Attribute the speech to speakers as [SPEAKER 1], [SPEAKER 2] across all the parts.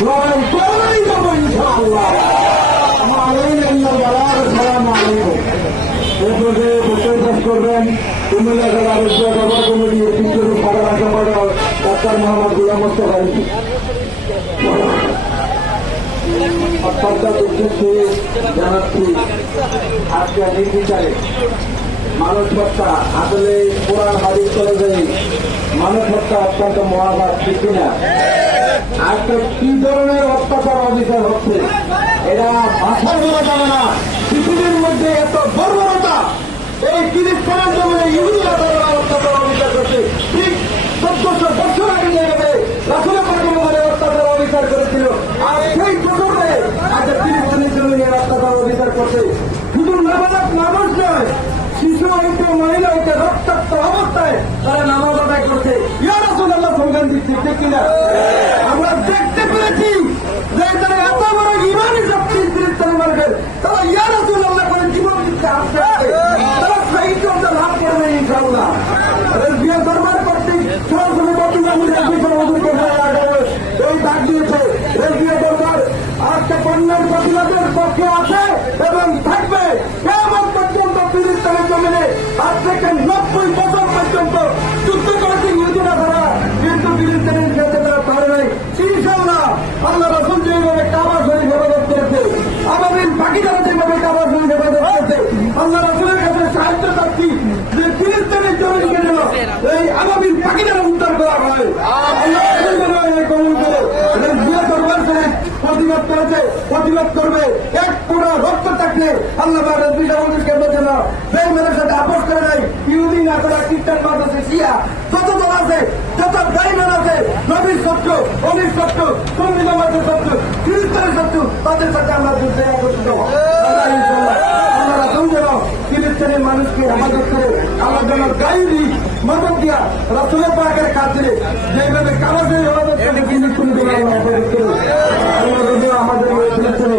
[SPEAKER 1] লড়াই করেই যাব ইনশাআল্লাহ এরপরে বক্তব্য শেষ করবেন কুমিল্লা জেলা রুদ্র বাবা কমিটির তৃতীয় সাধারণ সম্পাদক ডাক্তার মোহাম্মদ গুলাম মোস্তফা অত্যন্ত উদ্দেশ্যে জানাচ্ছি আজকে নির্বিচারে মানুষ হত্যা আসলে কোরআন হাদিস করে দেয় মানুষ হত্যা অত্যন্ত মহাভাগ, ঠিক কিনা? আজকে কি ধরনের অত্যাচার অবিচার হচ্ছে? এরা ভাষা বলা যাবে না। পৃথিবীর মধ্যে এত বর্বরতা এই তিরিশ পরের জন্য ইউরিয়া তারা ইয়ার আসলে আল্লাহ করে জীবন আস্তে আস্তে তারা সাহিত্য লাভ করবে ইনশাআল্লাহ। বিয়ে দরবার কর্তৃক সরাসরি বর্তমানে এই ডাক দিয়েছে রেলবিয়ে দরবার আজকে বন্যার প্রতিবাদের পক্ষে আছে এবং থাকবে। কেমন পর্যন্ত ফিলিস্তিনের জমিনে? আজ থেকে নব্বই বছর পর্যন্ত আমাদের বাকিদারা যেভাবে কাবার সঙ্গে হেফাজত করেছে আল্লাহ রসুলের কাছে সাহায্য চাচ্ছি যে ফিলিস্তিনের জমি যেন এই আগামীর বাকিদারা উদ্ধার করা হয়। প্রতিবাদ করেছে প্রতিবাদ করবে। এক পুরা রক্ত থাকলে আল্লাহ রেজবিকে বলছে না সেই মেয়ের সাথে আপোষ করে নাই। ইহুদিন আসলে খ্রিস্টান আছে শিয়া, যত দল আছে, যত গাইমান আছে, নবীর সত্য অনির সত্য সংগীত আমাদের সত্য খ্রিস্টানের সত্য তাদের সাথে আমরা যুদ্ধে একত্রিত। ফিলিস্তিনের মানুষকে হেফাজত করে, আল্লাহ যেন গাইরি মদত দিয়া রাসুলের পাকের কাছে যেভাবে কাগজের হেফাজত করে ফিলিস্তিনি যেন আল্লাহ হেফাজত করে আল্লাহ যেন আমাদের এই ফিলিস্তিনে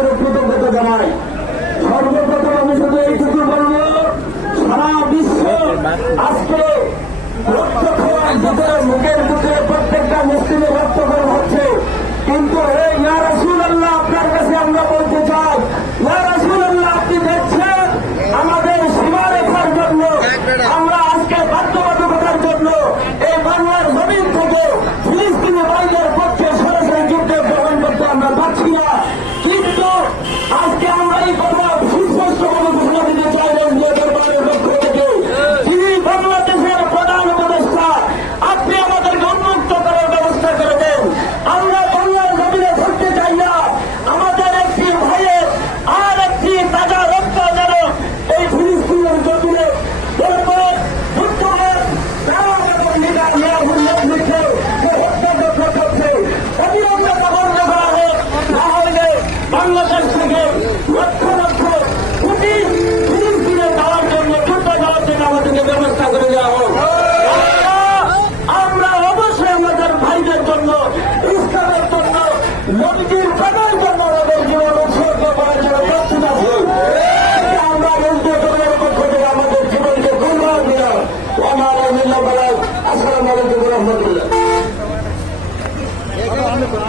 [SPEAKER 1] চির কৃতজ্ঞতা জানাই। সর্বপ্রথম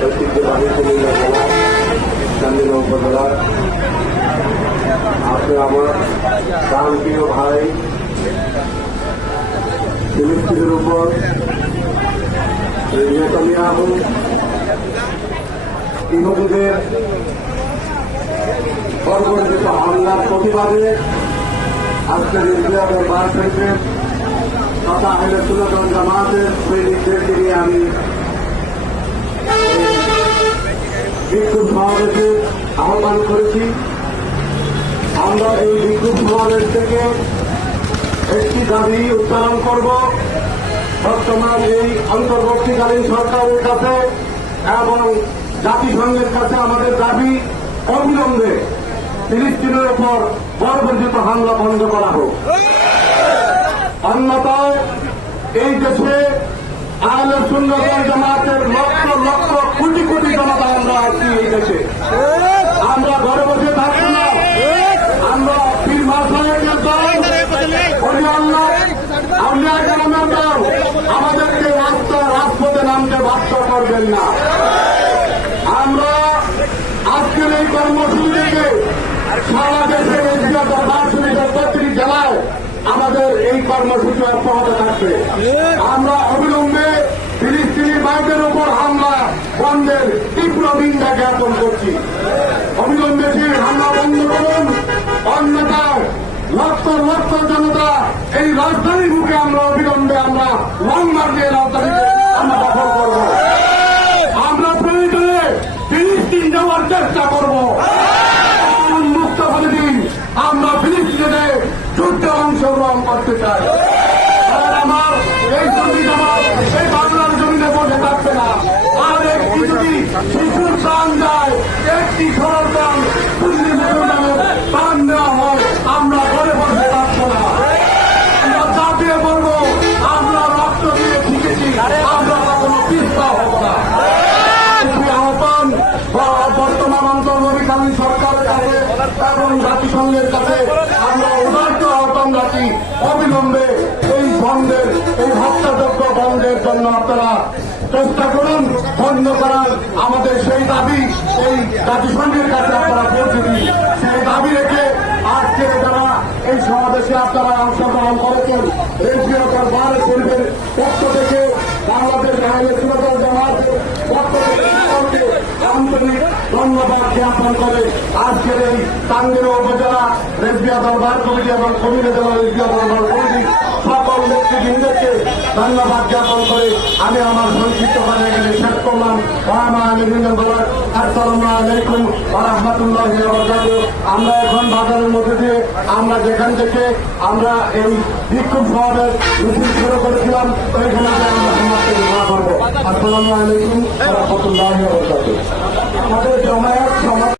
[SPEAKER 1] ঐতিহ্যবাহী কুমিল্লা জেলা
[SPEAKER 2] চান্দিনা উপজেলার আপনি আমার প্রাণপ্রিয় ভাই ফিলিস্তিনের উপর নেতানিয়াহু ইহুদিদের সর্বনিত হামলার প্রতিবাদে আজকের ইন্ডিয়াদের বার থেকে তথা আহলে সুন্নাত জামাতের সৈনিকদেরকে নিয়ে আমি বিক্ষোভ সমাবেশে আহ্বান করেছি আমরা এই বিক্ষোভ সমাবেশ থেকে একটি দাবি উত্তোলন করব। বর্তমান এই অন্তর্বর্তীকালীন সরকারের কাছে এবং জাতিসংঘের কাছে আমাদের দাবি অবিলম্বে ফিলিস্তিনের উপর বর্বরচিত হামলা বন্ধ করা হোক। অন্যথায় এই দেশে আহলে ওয়াল জামাতের লক্ষ লক্ষ কোটি কোটি জনতা আমরা আছি এই দেশে। আমরা ঘরে বসে থাকব না। আমরা পীর দল আমাদেরকে রাস্তা রাজপথে নামতে বাধ্য করবেন না। আমরা আজকের এই কর্মসূচি থেকে সারা দেশের এশিয়া দরবার জেলায় আমাদের এই কর্মসূচি অব্যাহত থাকবে। আমরা অবিলম্বে ফিলিস্তিনি বাইকের উপর হামলা, বন্ধের তীব্র নিন্দা জ্ঞাপন করছি। অবিলম্বে সেই হামলা বন্ধ করুন, অন্যথায় লক্ষ লক্ষ জনতা এই রাজধানীর মুখে আমরা অবিলম্বে আমরা লং মার্চ দিয়ে রাজধানীতে আমরা দখল করব। আমরা প্রয়োজনে ফিলিস্তিন যাওয়ার চেষ্টা করব। এবং জাতিসংঘের কাছে আমরা উদার্ত আহ্বান রাখি অবিলম্বে এই বন্ধের, এই হত্যাযোগ্য বন্ধের জন্য আপনারা চেষ্টা করুন বন্ধ করার। আমাদের সেই দাবি, এই জাতিসংঘের কাছে আপনারা পৌঁছে দিন। সেই দাবি রেখে আজকে যারা এই সমাবেশে আপনারা অংশগ্রহণ করেছেন, এনজিও দরবার শরীফের পক্ষ থেকে বাংলাদেশ আইনের সুরক্ষা জামাতের পক্ষ থেকে সকলকে আন্তরিক ধন্যবাদ জ্ঞাপন করে আজকের এই টাঙ্গের উপজেলা রেসবিয়া দরবার কমিটি এবং কমিটি জেলা রেসবিয়া দরবার কমিটি নেতৃবৃন্দকে ধন্যবাদ জ্ঞাপন করে আমি আমার সংক্ষিপ্ত করে এখানে শেষ করলাম। আসসালামু। আলাইকুম রহমতুল্লাহ আমরা এখন বাজারের মধ্যে দিয়ে আমরা যেখান থেকে আমরা এই বিক্ষোভ সমাবেশ মিছিল শুরু করেছিলাম, ওইখানে আমরা সমাজকে ঘোষণা করব। আসসালামু আলাইকুম রহমতুল্লাহ আমাদের জমায়েত